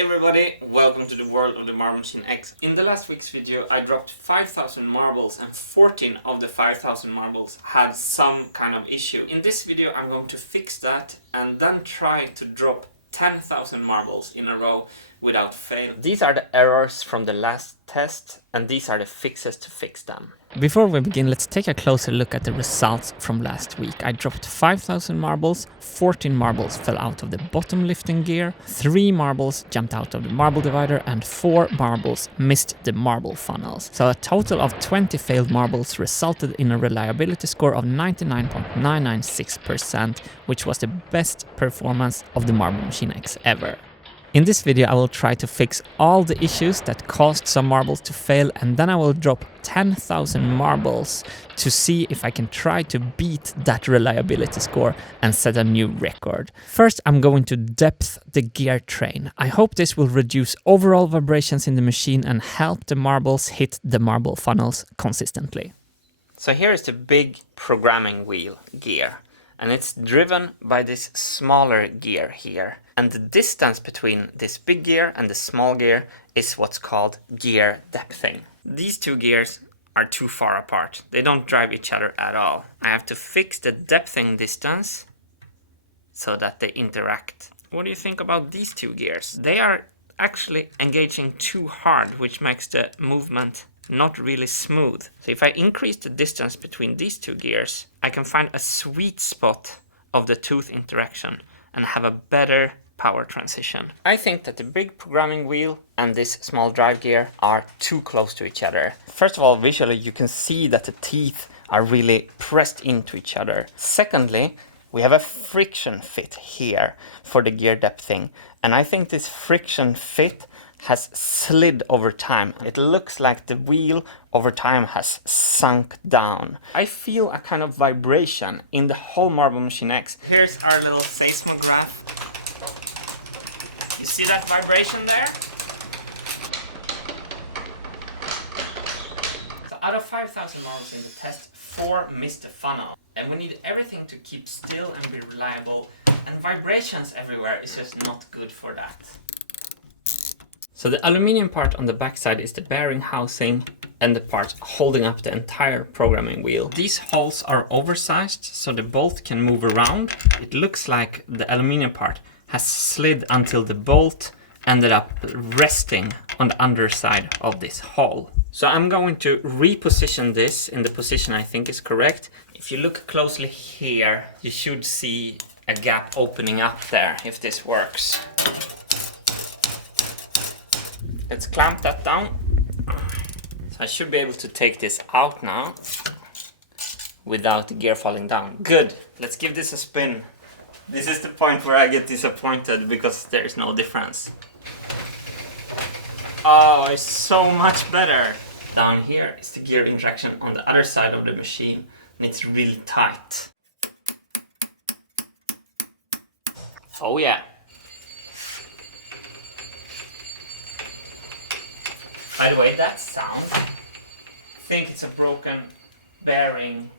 Hey everybody, welcome to the world of the marble machine X. In the last week's video I dropped 5,000 marbles and 14 of the 5,000 marbles had some kind of issue. In this video I'm going to fix that and then try to drop 10,000 marbles in a row without fail. These are the errors from the last test and these are the fixes to fix them. Before we begin, let's take a closer look at the results from last week. I dropped 5,000 marbles, 14 marbles fell out of the bottom lifting gear, 3 marbles jumped out of the marble divider, and 4 marbles missed the marble funnels. So a total of 20 failed marbles resulted in a reliability score of 99.996%, which was the best performance of the Marble Machine X ever. In this video I will try to fix all the issues that caused some marbles to fail, and then I will drop 10,000 marbles to see if I can try to beat that reliability score and set a new record. First I'm going to depth the gear train. I hope this will reduce overall vibrations in the machine and help the marbles hit the marble funnels consistently. So here is the big programming wheel gear. And it's driven by this smaller gear here. And the distance between this big gear and the small gear is what's called gear depthing. These two gears are too far apart. They don't drive each other at all. I have to fix the depthing distance so that they interact. What do you think about these two gears? They are actually engaging too hard, which makes the movement not really smooth. So if I increase the distance between these two gears, I can find a sweet spot of the tooth interaction and have a better power transition. I think that the big programming wheel and this small drive gear are too close to each other. First of all, visually you can see that the teeth are really pressed into each other. Secondly, we have a friction fit here for the gear depthing, and I think this friction fit has slid over time. It looks like the wheel over time has sunk down. I feel a kind of vibration in the whole Marble Machine X. Here's our little seismograph. You see that vibration there? So out of 5,000 marbles in the test, 4 missed the funnel. And we need everything to keep still and be reliable, and vibrations everywhere is just not good for that. So the aluminium part on the backside is the bearing housing and the part holding up the entire programming wheel. These holes are oversized so the bolt can move around. It looks like the aluminium part has slid until the bolt ended up resting on the underside of this hole. So I'm going to reposition this in the position I think is correct. If you look closely here, you should see a gap opening up there if this works. Let's clamp that down. So I should be able to take this out now without the gear falling down. Good, let's give this a spin. This is the point where I get disappointed because there is no difference. Oh, it's so much better. Down here is the gear interaction on the other side of the machine, and it's really tight. Oh yeah. By the way, that sound, I think it's a broken bearing.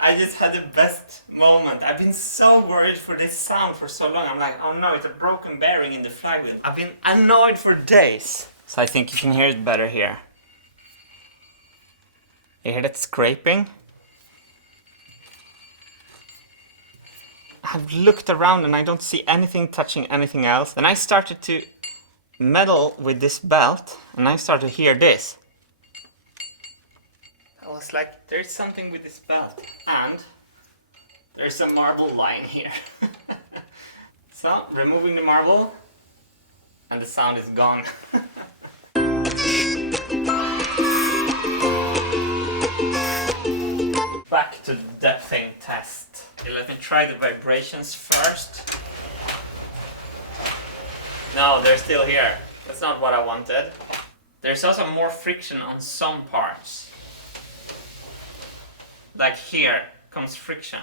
I just had the best moment. I've been so worried for this sound for so long. I'm like, oh no, it's a broken bearing in the flywheel. I've been annoyed for days. So I think you can hear it better here. You hear that scraping? I've looked around and I don't see anything touching anything else. Then I started to meddle with this belt and I started to hear this. I was like, there's something with this belt, and there's a marble line here. So removing the marble and the sound is gone. Back to the depthing test. Okay, let me try the vibrations first. No, they're still here. That's not what I wanted. There's also more friction on some parts. Like here comes friction.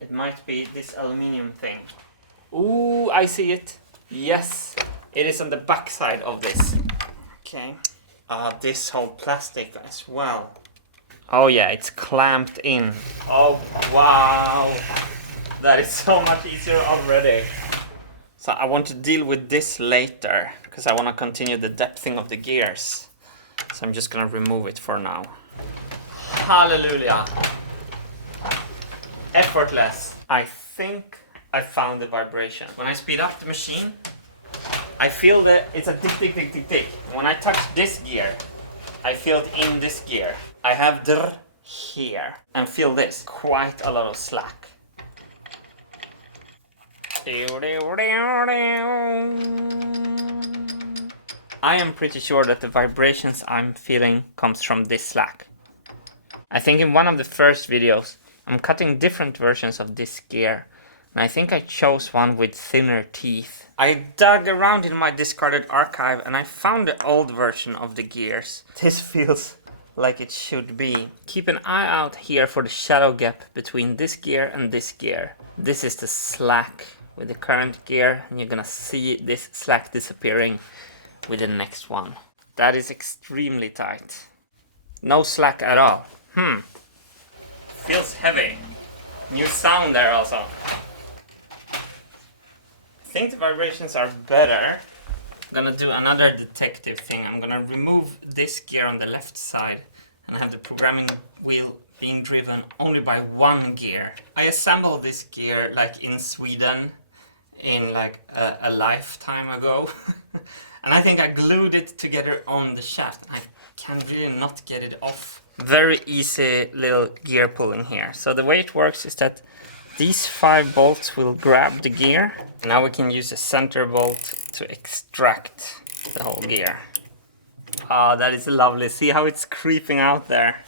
It might be this aluminium thing. Ooh, I see it. Yes, it is on the back side of this. Okay. This whole plastic as well. Oh yeah, it's clamped in. Oh wow. That is so much easier already. So I want to deal with this later, because I want to continue the depthing of the gears. So I'm just gonna remove it for now. Hallelujah! Effortless. I think I found the vibration. When I speed up the machine, I feel that it's a tick, tick, tick, tick, tick. When I touch this gear, I feel it in this gear. I have drr here, and feel this, quite a lot of slack. I am pretty sure that the vibrations I'm feeling comes from this slack. I think in one of the first videos, I'm cutting different versions of this gear, and I think I chose one with thinner teeth. I dug around in my discarded archive and I found the old version of the gears. This feels like it should be. Keep an eye out here for the shadow gap between this gear and this gear. This is the slack with the current gear, and you're gonna see this slack disappearing with the next one. That is extremely tight. No slack at all. Feels heavy. New sound there also. I think the vibrations are better. I'm gonna do another detective thing. I'm gonna remove this gear on the left side and have the programming wheel being driven only by one gear. I assembled this gear like in Sweden in like a lifetime ago. And I think I glued it together on the shaft. I can really not get it off. Very easy little gear pulling here. So the way it works is that these 5 bolts will grab the gear. Now we can use a center bolt to extract the whole gear. Oh, that is lovely. See how it's creeping out there.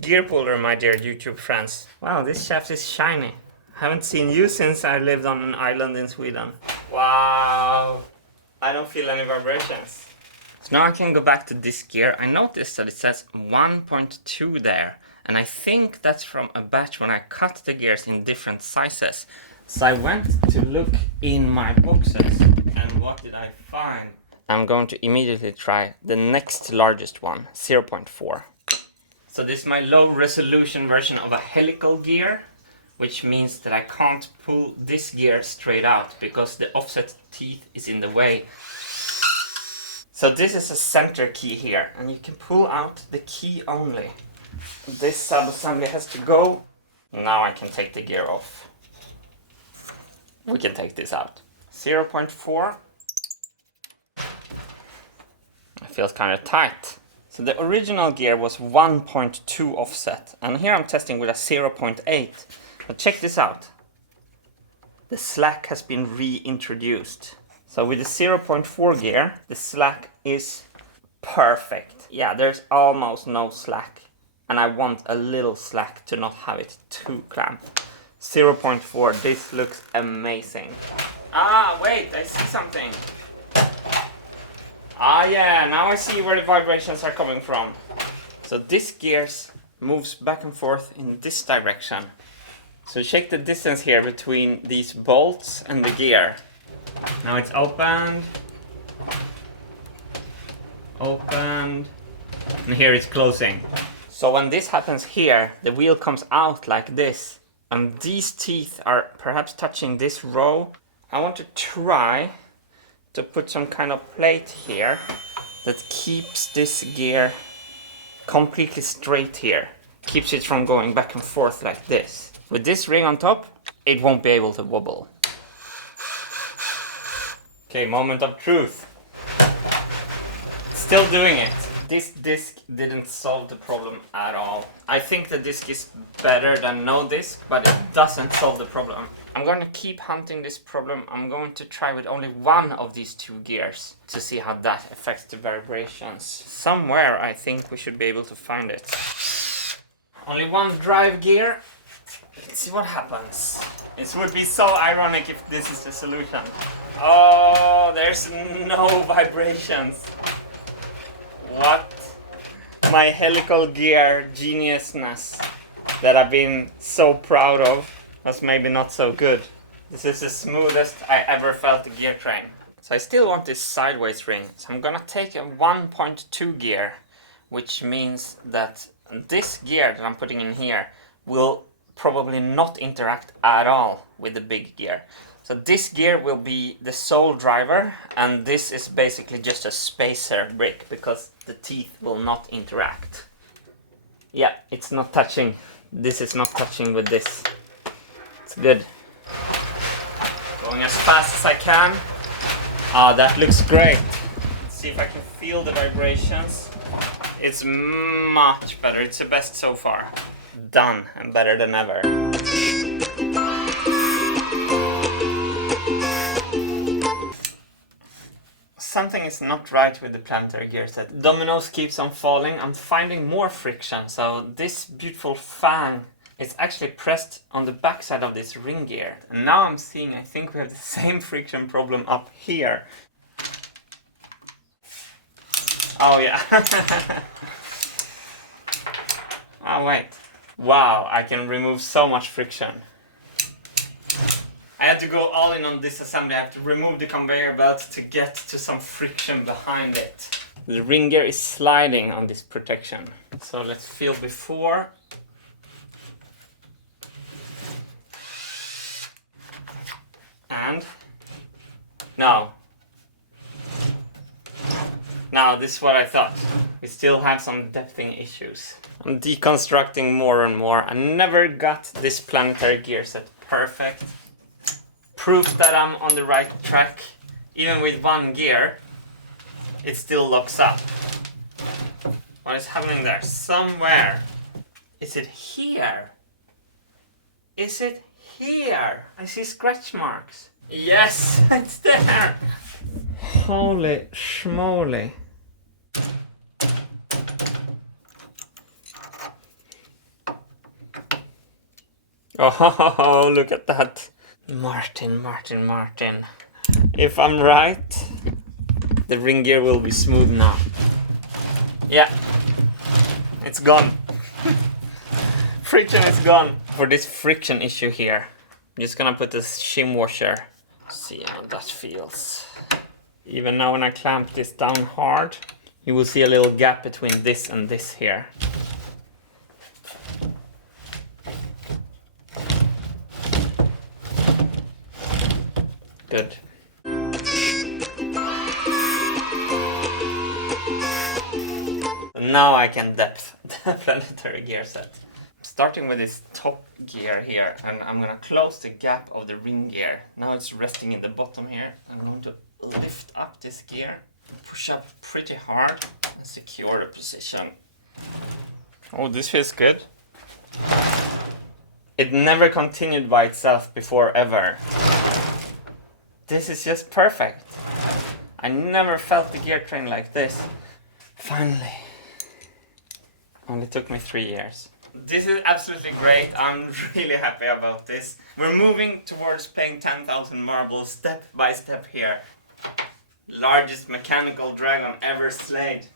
Gear puller, my dear YouTube friends. Wow, this shaft is shiny. I haven't seen you since I lived on an island in Sweden. Wow, I don't feel any vibrations. So now I can go back to this gear. I noticed that it says 1.2 there, and I think that's from a batch when I cut the gears in different sizes. So I went to look in my boxes, and what did I find? I'm going to immediately try the next largest one, 0.4. So this is my low resolution version of a helical gear, which means that I can't pull this gear straight out because the offset teeth is in the way. So this is a center key here, and you can pull out the key only. This sub-assembly has to go. Now I can take the gear off. We can take this out. 0.4. It feels kind of tight. So the original gear was 1.2 offset, and here I'm testing with a 0.8. But check this out. The slack has been reintroduced. So with the 0.4 gear, the slack is perfect. Yeah, there's almost no slack. And I want a little slack to not have it too clamped. 0.4, this looks amazing. Ah, wait, I see something. Ah, yeah, now I see where the vibrations are coming from. So this gear moves back and forth in this direction. So check the distance here between these bolts and the gear. Now it's opened, and here it's closing. So when this happens here, the wheel comes out like this, and these teeth are perhaps touching this row. I want to try to put some kind of plate here that keeps this gear completely straight here. Keeps it from going back and forth like this. With this ring on top, it won't be able to wobble. Okay, moment of truth. Still doing it. This disc didn't solve the problem at all. I think the disc is better than no disc, but it doesn't solve the problem. I'm going to keep hunting this problem. I'm going to try with only one of these 2 gears to see how that affects the vibrations. Somewhere I think we should be able to find it. Only one drive gear. Let's see what happens. It would be so ironic if this is the solution. Oh, there's no vibrations. What? My helical gear geniusness that I've been so proud of was maybe not so good. This is the smoothest I ever felt a gear train. So I still want this sideways ring. So I'm gonna take a 1.2 gear, which means that This gear that I'm putting in here will probably not interact at all with the big gear. So this gear will be the sole driver, and this is basically just a spacer brick because the teeth will not interact. Yeah, it's not touching. This is not touching with this. It's good. Going as fast as I can. Ah, that looks great. Let's see if I can feel the vibrations. It's much better. It's the best so far. Done, and better than ever. Something is not right with the Planetary Gear Set. Dominoes keeps on falling. I'm finding more friction. So this beautiful fan is actually pressed on the backside of this ring gear. And now I'm seeing, I think we have the same friction problem up here. Oh yeah. Oh wait. Wow, I can remove so much friction. I had to go all in on this assembly. I have to remove the conveyor belt to get to some friction behind it. The ring gear is sliding on this protection. So let's feel before. And now. Now this is what I thought. We still have some depthing issues. I'm deconstructing more and more. I never got this Planetary Gear Set perfect. Proof that I'm on the right track. Even with one gear, it still locks up. What is happening there? Somewhere. Is it here? Is it here? I see scratch marks. Yes, it's there. Holy schmoly. Oh, look at that. Martin. If I'm right, the ring gear will be smooth now. Yeah, it's gone. Friction is gone. For this friction issue here, I'm just gonna put this shim washer. See how that feels. Even now when I clamp this down hard, you will see a little gap between this and this here. Good. Now I can depth the Planetary Gear Set. Starting with this top gear here, and I'm gonna close the gap of the ring gear. Now it's resting in the bottom here. I'm going to lift up this gear, push up pretty hard, and secure the position. Oh, this feels good. It never continued by itself before ever. This is just perfect. I never felt the gear train like this. Finally. Only took me 3 years. This is absolutely great. I'm really happy about this. We're moving towards playing 10,000 marbles step by step here. Largest mechanical dragon ever slayed.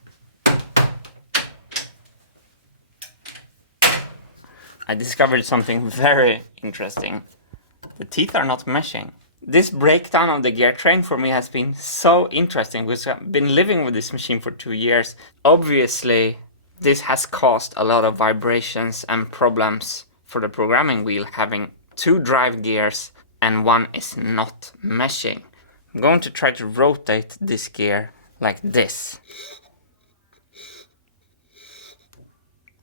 I discovered something very interesting. The teeth are not meshing. This breakdown of the gear train for me has been so interesting because I've been living with this machine for 2 years. Obviously, this has caused a lot of vibrations and problems for the programming wheel, having 2 drive gears and one is not meshing. I'm going to try to rotate this gear like this.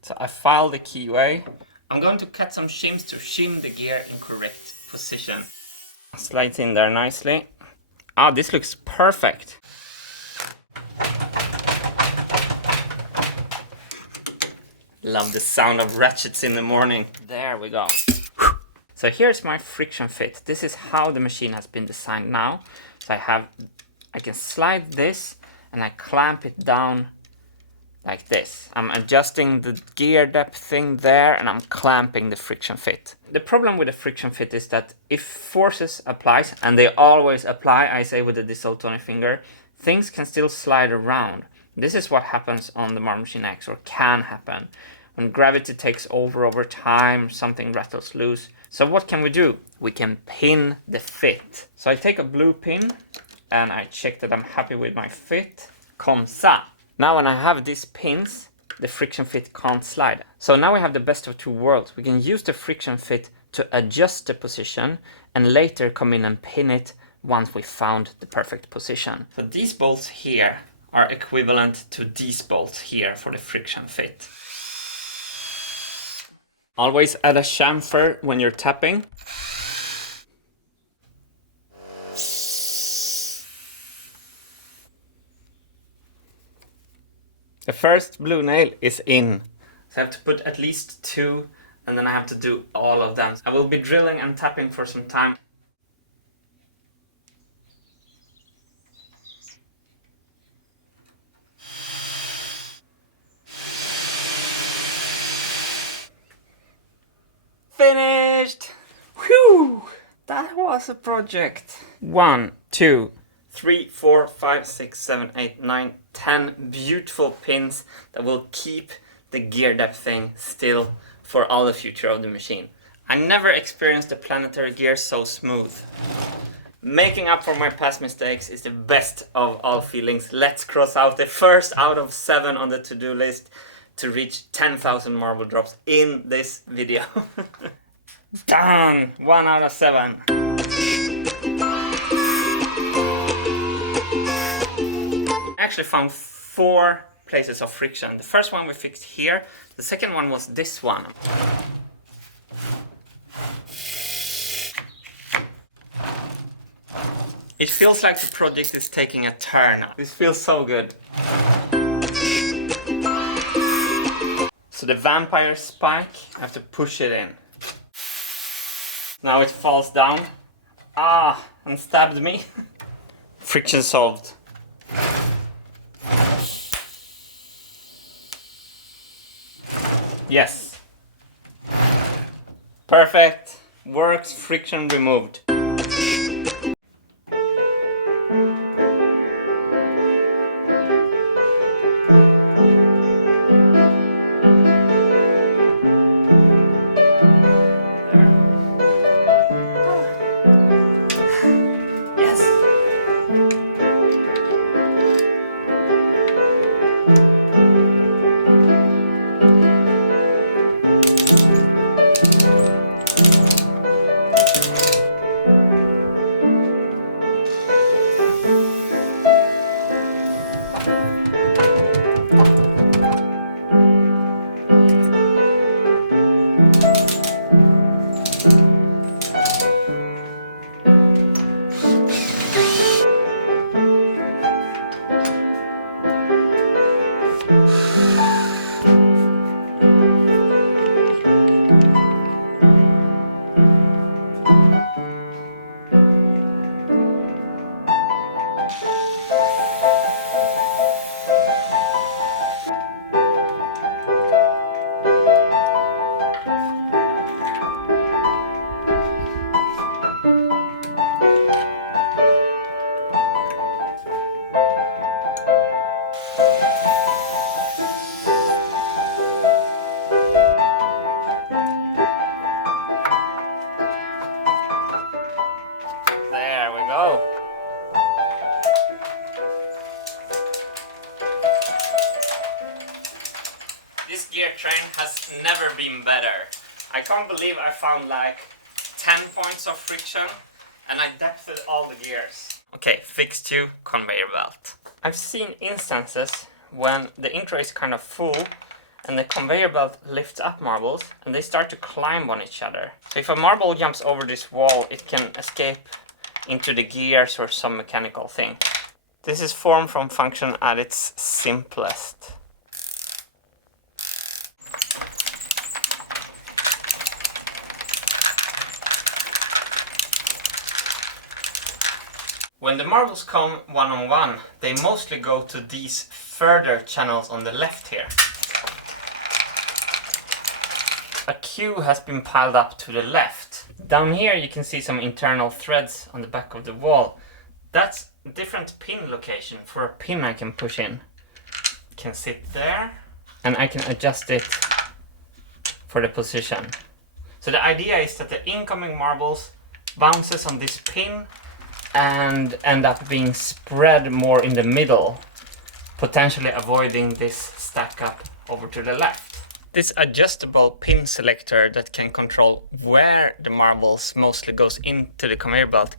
So I file the keyway. I'm going to cut some shims to shim the gear in correct position. Slides in there nicely. Ah, this looks perfect. Love the sound of ratchets in the morning. There we go. So here's my friction fit. This is how the machine has been designed now. So I can slide this and I clamp it down like this. I'm adjusting the gear depth thing there and I'm clamping the friction fit. The problem with the friction fit is that if forces applies, and they always apply, I say with the dissolve finger, things can still slide around. This is what happens on the Marble Machine X, or can happen. When gravity takes over time, something rattles loose. So what can we do? We can pin the fit. So I take a blue pin and I check that I'm happy with my fit. Comme ça. Now when I have these pins, the friction fit can't slide. So now we have the best of two worlds. We can use the friction fit to adjust the position and later come in and pin it once we found the perfect position. So these bolts here are equivalent to these bolts here for the friction fit. Always add a chamfer when you're tapping. The first blue nail is in. So I have to put at least 2 and then I have to do all of them. I will be drilling and tapping for some time. Finished! Whew! That was a project. 1, 2, 3, 4, 5, 6, 7, 8, 9, 10 beautiful pins that will keep the gear depth thing still for all the future of the machine. I never experienced the planetary gear so smooth. Making up for my past mistakes is the best of all feelings. Let's cross out the first out of 7 on the to-do list to reach 10,000 marble drops in this video. Done! 1 out of 7. I actually found 4 places of friction. The first one we fixed here. The second one was this one. It feels like the project is taking a turn. This feels so good. So the vampire spike, I have to push it in. Now it falls down. Ah, and stabbed me. Friction solved. Yes. Perfect. Works, friction removed. This gear train has never been better. I can't believe I found like 10 points of friction and I depthed all the gears. Okay, fixed you, conveyor belt. I've seen instances when the intro is kind of full and the conveyor belt lifts up marbles and they start to climb on each other. So if a marble jumps over this wall, it can escape into the gears or some mechanical thing. This is form from function at its simplest. When the marbles come one-on-one, they mostly go to these further channels on the left here. A queue has been piled up to the left. Down here you can see some internal threads on the back of the wall. That's a different pin location for a pin I can push in. It can sit there and I can adjust it for the position. So the idea is that the incoming marbles bounces on this pin and end up being spread more in the middle, potentially avoiding this stack up over to the left. This adjustable pin selector that can control where the marbles mostly goes into the conveyor belt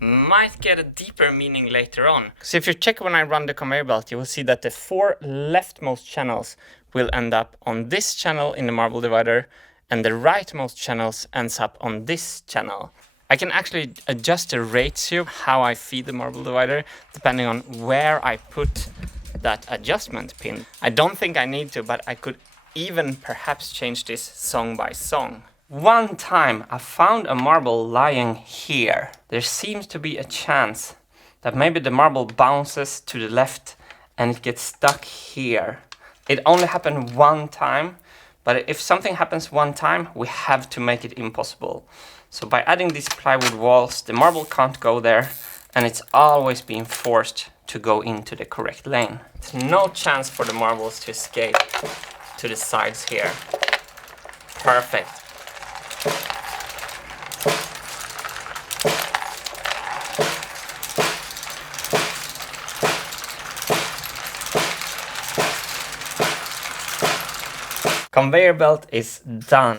might get a deeper meaning later on. So if you check when I run the conveyor belt, you will see that the 4 leftmost channels will end up on this channel in the marble divider, and the rightmost channels ends up on this channel. I can actually adjust the ratio, how I feed the marble divider, depending on where I put that adjustment pin. I don't think I need to, but I could even perhaps change this song by song. One time I found a marble lying here. There seems to be a chance that maybe the marble bounces to the left and it gets stuck here. It only happened one time, but if something happens one time, we have to make it impossible. So by adding these plywood walls, the marble can't go there, and it's always being forced to go into the correct lane. There's no chance for the marbles to escape to the sides here. Perfect. Conveyor belt is done.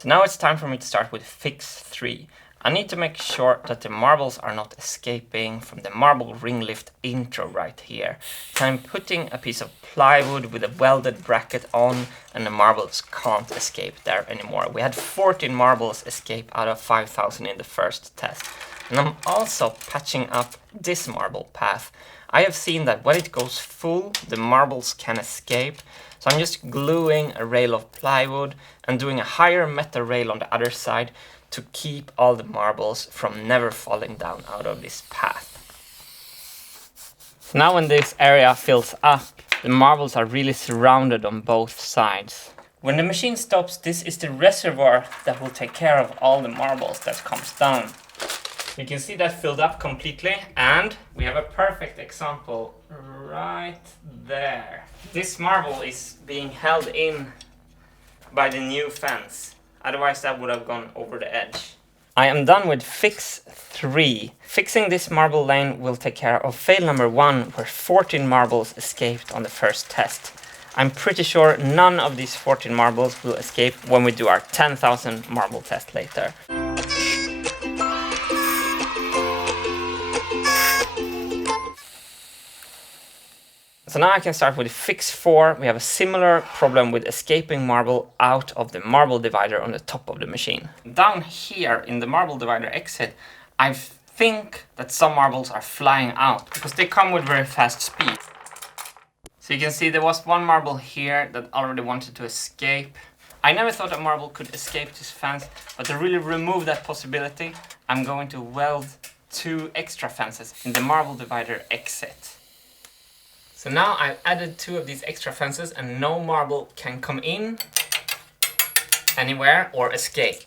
So now it's time for me to start with fix 3. I need to make sure that the marbles are not escaping from the marble ring lift intro right here. So I'm putting a piece of plywood with a welded bracket on, and the marbles can't escape there anymore. We had 14 marbles escape out of 5,000 in the first test. And I'm also patching up this marble path. I have seen that when it goes full, the marbles can escape. So I'm just gluing a rail of plywood and doing a higher metal rail on the other side to keep all the marbles from never falling down out of this path. So now when this area fills up, the marbles are really surrounded on both sides. When the machine stops, this is the reservoir that will take care of all the marbles that comes down. You can see that filled up completely, and we have a perfect example right there. This marble is being held in by the new fence. Otherwise that would have gone over the edge. I am done with fix 3. Fixing this marble lane will take care of fail number 1, where 14 marbles escaped on the first test. I'm pretty sure none of these 14 marbles will escape when we do our 10,000 marble test later. So now I can start with fix 4. We have a similar problem with escaping marble out of the marble divider on the top of the machine. Down here in the marble divider exit, I think that some marbles are flying out because they come with very fast speed. So you can see there was one marble here that already wanted to escape. I never thought a marble could escape this fence, but to really remove that possibility, I'm going to weld 2 extra fences in the marble divider exit. So now I've added 2 of these extra fences and no marble can come in anywhere or escape.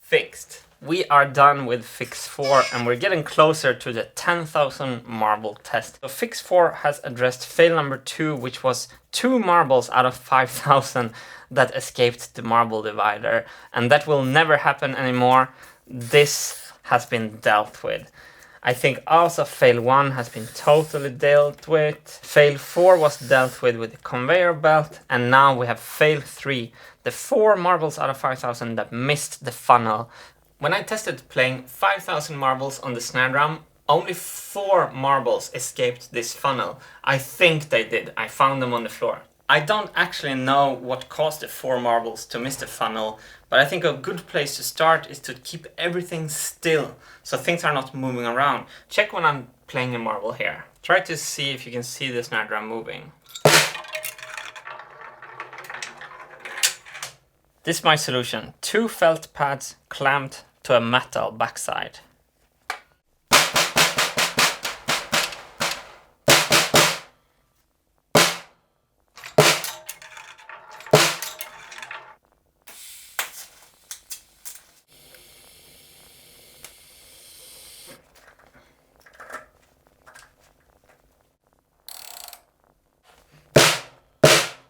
Fixed. We are done with fix 4 and we're getting closer to the 10,000 marble test. So fix 4 has addressed fail number 2, which was 2 marbles out of 5,000 that escaped the marble divider, and that will never happen anymore. This has been dealt with. I think also fail 1 has been totally dealt with. Fail 4 was dealt with the conveyor belt, and now we have fail 3, the 4 marbles out of 5,000 that missed the funnel. When I tested playing 5,000 marbles on the snare drum, only 4 marbles escaped this funnel. I think they did. I found them on the floor. I don't actually know what caused the 4 marbles to miss the funnel, but I think a good place to start is to keep everything still, so things are not moving around. Check when I'm playing a marble here. Try to see if you can see the snare drum moving. This is my solution. 2 felt pads clamped to a metal backside.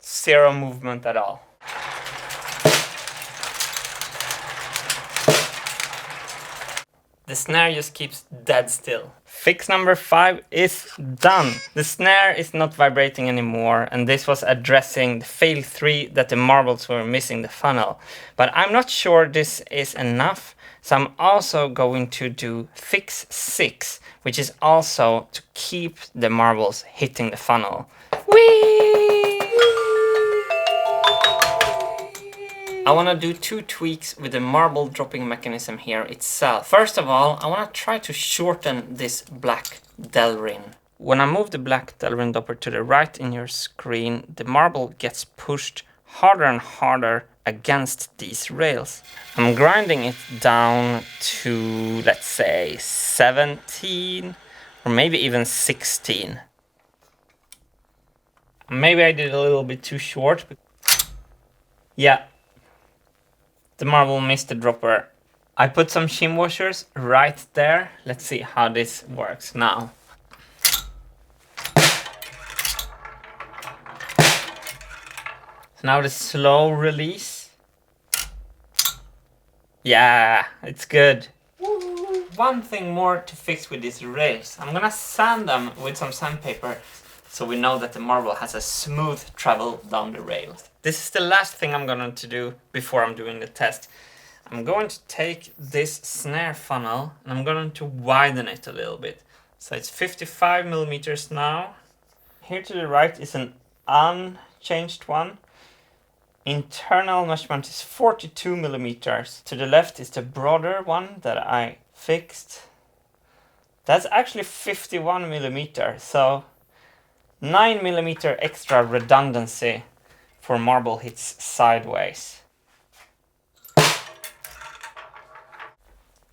Zero movement at all. The snare just keeps dead still. Fix number 5 is done. The snare is not vibrating anymore, and this was addressing the fail 3 that the marbles were missing the funnel. But I'm not sure this is enough, so I'm also going to do fix 6, which is also to keep the marbles hitting the funnel. Whee! I want to do 2 tweaks with the marble dropping mechanism here itself. First of all, I want to try to shorten this black Delrin. When I move the black Delrin dropper to the right in your screen, the marble gets pushed harder and harder against these rails. I'm grinding it down to, let's say, 17 or maybe even 16. Maybe I did a little bit too short. Yeah. The marble missed the dropper. I put some shim washers right there. Let's see how this works now. So now the slow release. Yeah, it's good. One thing more to fix with these rails. I'm gonna sand them with some sandpaper so we know that the marble has a smooth travel down the rail. This is the last thing I'm going to do before I'm doing the test. I'm going to take this snare funnel and I'm going to widen it a little bit. So it's 55 millimeters now. Here to the right is an unchanged one. Internal measurement is 42 millimeters. To the left is the broader one that I fixed. That's actually 51 millimeters. So 9 millimeter extra redundancy for marble hits sideways.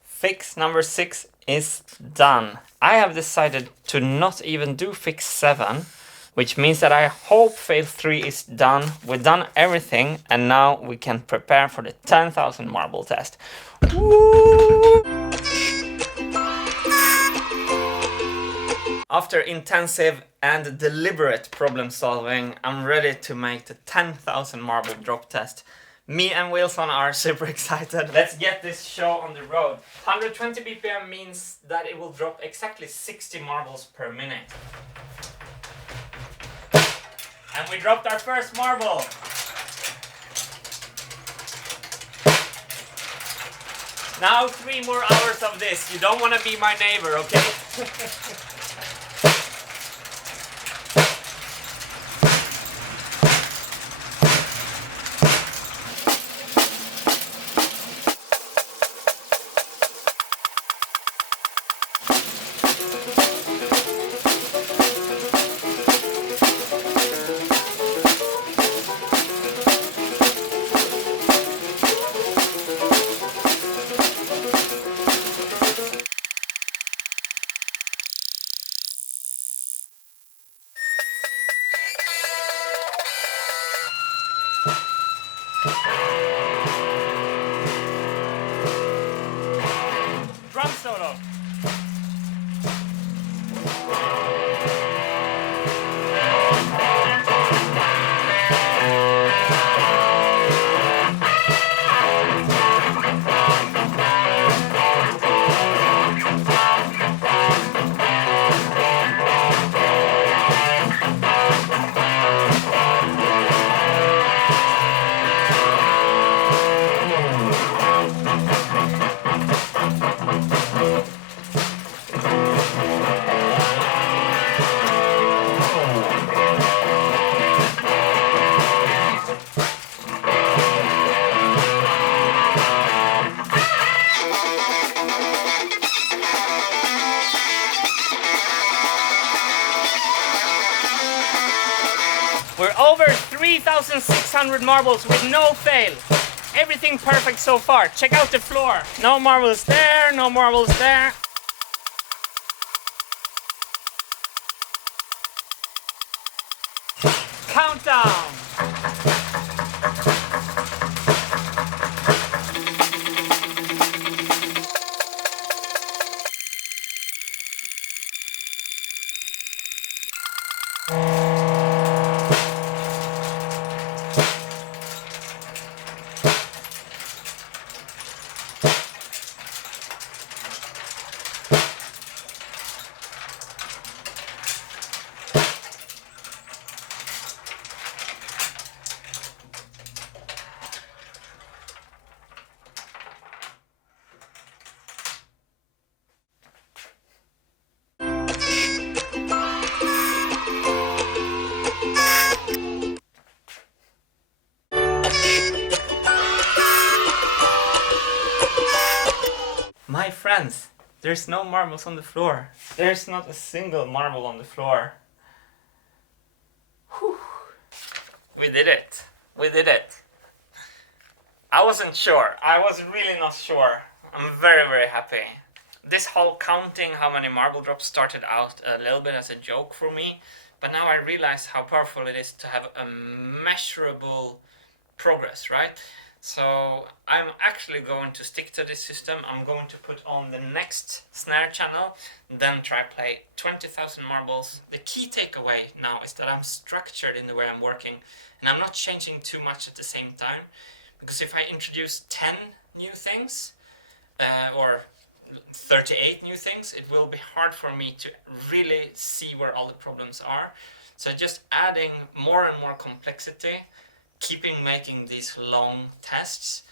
Fix number 6 is done. I have decided to not even do fix 7, which means that I hope fail 3 is done. We've done everything, and now we can prepare for the 10,000 marble test. Woo! After intensive and deliberate problem solving, I'm ready to make the 10,000 marble drop test. Me and Wilson are super excited. Let's get this show on the road. 120 BPM means that it will drop exactly 60 marbles per minute. And we dropped our first marble. Now 3 more hours of this. You don't want to be my neighbor, okay? Drum solo. We're over 3,600 marbles with no fail. Everything perfect so far. Check out the floor. No marbles there, no marbles there. Countdown. There's no marbles on the floor. There's not a single marble on the floor. Whew. We did it. We did it. I wasn't sure. I was really not sure. I'm very, very happy. This whole counting how many marble drops started out a little bit as a joke for me, but now I realize how powerful it is to have a measurable progress, right? So I'm actually going to stick to this system. I'm going to put on the next snare channel, then try play 20,000 marbles. The key takeaway now is that I'm structured in the way I'm working, and I'm not changing too much at the same time, because if I introduce 10 new things, or 38 new things, it will be hard for me to really see where all the problems are. So just adding more and more complexity, making these long tests,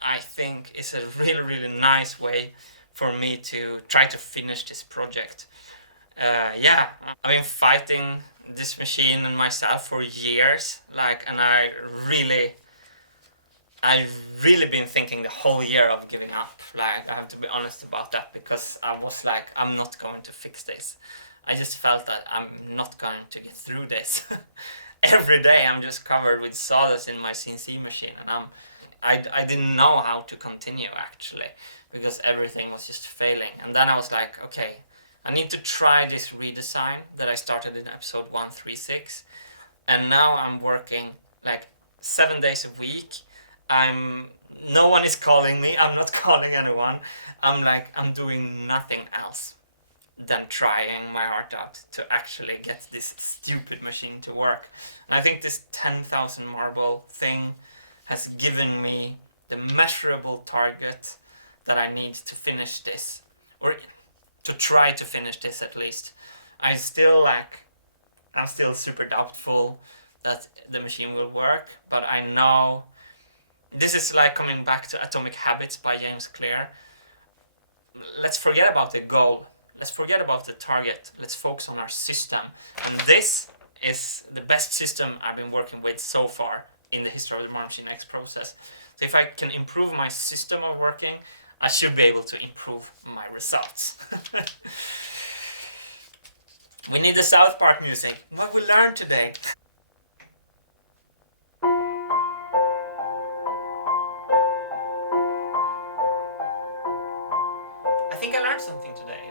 I think is a really, really nice way for me to try to finish this project. Yeah, I've been fighting this machine and myself for years, and I've really been thinking the whole year of giving up. I have to be honest about that, because I was like, I'm not going to fix this. I just felt that I'm not going to get through this. Every day I'm just covered with sawdust in my CNC machine, and I didn't know how to continue actually, because everything was just failing. And then I was like, okay, I need to try this redesign that I started in episode 136, and now I'm working 7 days a week. No one is calling me, I'm not calling anyone. I'm doing nothing else than trying my heart out to actually get this stupid machine to work. And I think this 10,000 marble thing has given me the measurable target that I need to finish this, or to try to finish this at least. I'm still super doubtful that the machine will work, but I know this is coming back to Atomic Habits by James Clear. Let's forget about the goal. Let's forget about the target. Let's focus on our system. And this is the best system I've been working with so far in the history of the Marble Machine X process. So if I can improve my system of working, I should be able to improve my results. We need the South Park music. What we learned today. I think I learned something today.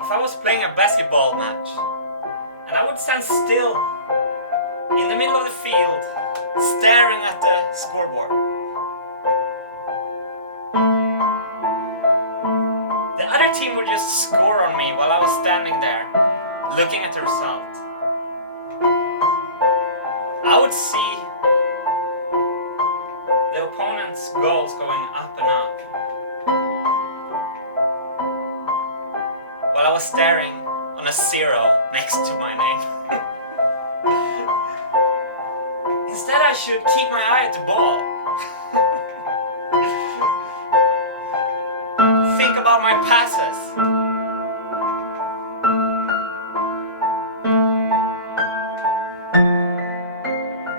If I was playing a basketball match and I would stand still in the middle of the field staring at the scoreboard, the other team would just score on me while I was standing there looking at the result. I would see the opponent's goals going up and up, while I was staring on a 0 next to my name. Instead, I should keep my eye at the ball. Think about my passes.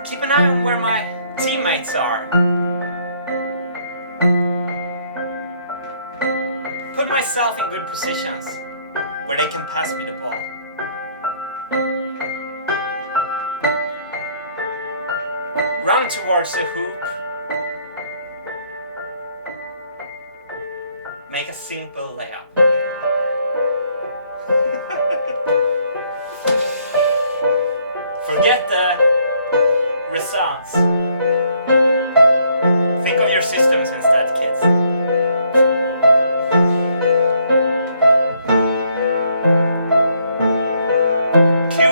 Keep an eye on where my teammates are. Put myself in good positions where they can pass me the ball. Run towards the hoop. Make a simple layup. Forget the results. Think of your systems instead, kids.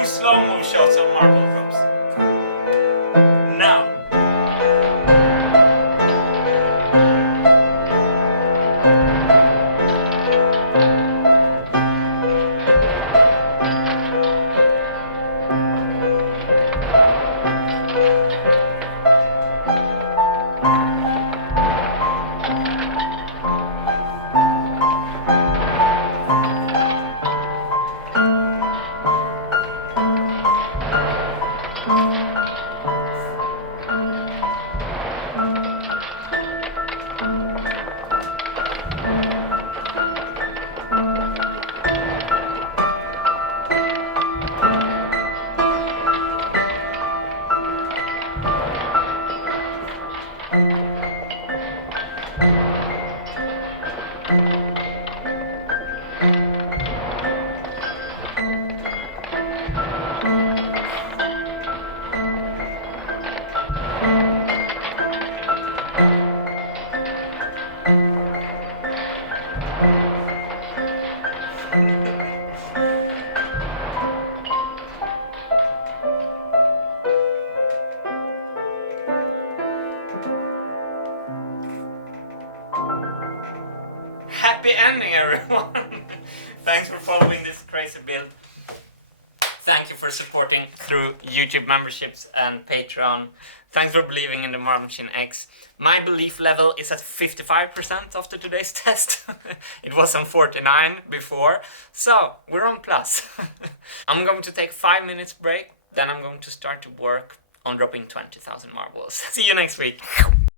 Slow-mo shots of marble drops. Now. happy ending, everyone. Thanks for following this crazy build. Thank you for supporting through YouTube memberships and Patreon. Thanks for believing in the Marble Machine X. My belief level is at 55% after today's test. It was on 49 before, so we're on plus. I'm going to take 5 minutes break, then I'm going to start to work on dropping 20,000 marbles. See you next week.